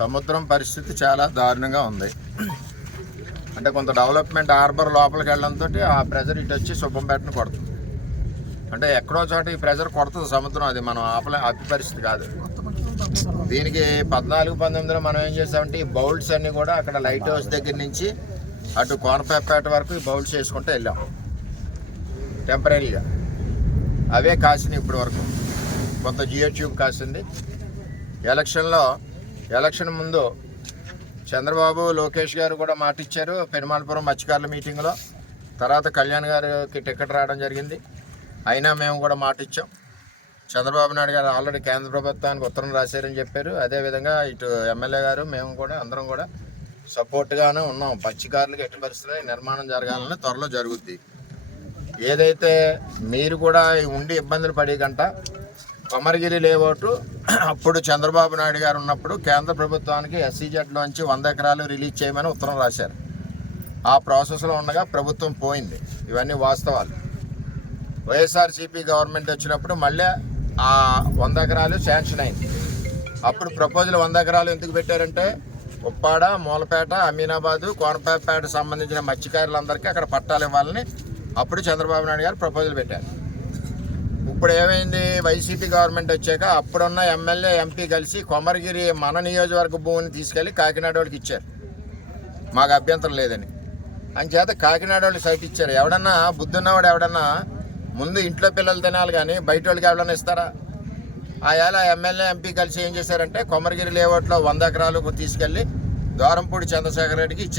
సముద్రం పరిస్థితి చాలా దారుణంగా ఉంది. అంటే కొంత డెవలప్మెంట్ హార్బర్ లోపలికి వెళ్ళడంతో ఆ ప్రెజర్ ఇటు వచ్చి సుబ్బంపేటను కొడుతుంది. అంటే ఎక్కడో చోట ఈ ప్రెజర్ కొడుతుంది సముద్రం. అది మనం ఆపి పరిస్థితి కాదు. దీనికి 14-19లో మనం ఏం చేసామంటే ఈ బౌల్స్ అన్నీ కూడా అక్కడ లైట్ హౌస్ దగ్గర నుంచి అటు కోనపేట వరకు ఈ బౌల్స్ వేసుకుంటూ వెళ్ళాం టెంపరీగా. అవే కాసినాయి ఇప్పటి వరకు. కొంత జియో ట్యూబ్ కాసింది. ఎలక్షన్ ముందు చంద్రబాబు లోకేష్ గారు కూడా మాట ఇచ్చారు పెరుమాళపురం మత్స్యకారుల మీటింగ్లో. తర్వాత కళ్యాణ్ గారికి టికెట్ రావడం జరిగింది. అయినా మేము కూడా మాట ఇచ్చాం. చంద్రబాబు నాయుడు గారు ఆల్రెడీ కేంద్ర ప్రభుత్వానికి ఉత్తరం రాశారని చెప్పారు. అదేవిధంగా ఇటు ఎమ్మెల్యే గారు మేము కూడా అందరం కూడా సపోర్ట్గానే ఉన్నాం. మత్స్యకారులకు ఎట్టి పరిస్థితుల్లో నిర్మాణం జరగాలని త్వరలో జరుగుద్ది. ఏదైతే మీరు కూడా ఉండి ఇబ్బందులు పడే గంట కొమరగిరి లేఅవుట్ అప్పుడు చంద్రబాబు నాయుడు గారు ఉన్నప్పుడు కేంద్ర ప్రభుత్వానికి SEZలోంచి 100 ఎకరాలు రిలీజ్ చేయమని ఉత్తరం రాశారు. ఆ ప్రాసెస్లో ఉండగా ప్రభుత్వం పోయింది. ఇవన్నీ వాస్తవాలు. వైఎస్ఆర్సీపీ గవర్నమెంట్ వచ్చినప్పుడు మళ్ళీ ఆ 100 ఎకరాలు శాంక్షన్ అయింది. అప్పుడు ప్రపోజల్ 100 ఎకరాలు ఎందుకు పెట్టారంటే ఉప్పాడ, మూలపేట, అమీనాబాదు, కోనపేట సంబంధించిన మత్స్యకారులందరికీ అక్కడ పట్టాలు ఇవ్వాలని అప్పుడు చంద్రబాబు నాయుడు గారు ప్రపోజల్ పెట్టారు. ఇప్పుడు ఏమైంది, వైసీపీ గవర్నమెంట్ వచ్చాక అప్పుడున్న ఎమ్మెల్యే ఎంపీ కలిసి కొమరగిరి మన నియోజకవర్గ భూమిని తీసుకెళ్ళి కాకినాడ వాళ్ళకి ఇచ్చారు. మాకు అభ్యంతరం లేదని అంచేత కాకినాడ వాళ్ళకి సైట్ ఇచ్చారు. ఎవడన్నా బుద్ధున్నవాడు ఎవడన్నా ముందు ఇంట్లో పిల్లలు తినాలి కానీ బయట వాళ్ళకి ఎవడన్నా ఇస్తారా? ఆయాల ఎమ్మెల్యే ఎంపీ కలిసి ఏం చేశారంటే కొమరగిరి లేఅవుట్లో 100 ఎకరాలు తీసుకెళ్ళి ద్వారంపూడి చంద్రశేఖర్ రెడ్డికి ఇచ్చారు.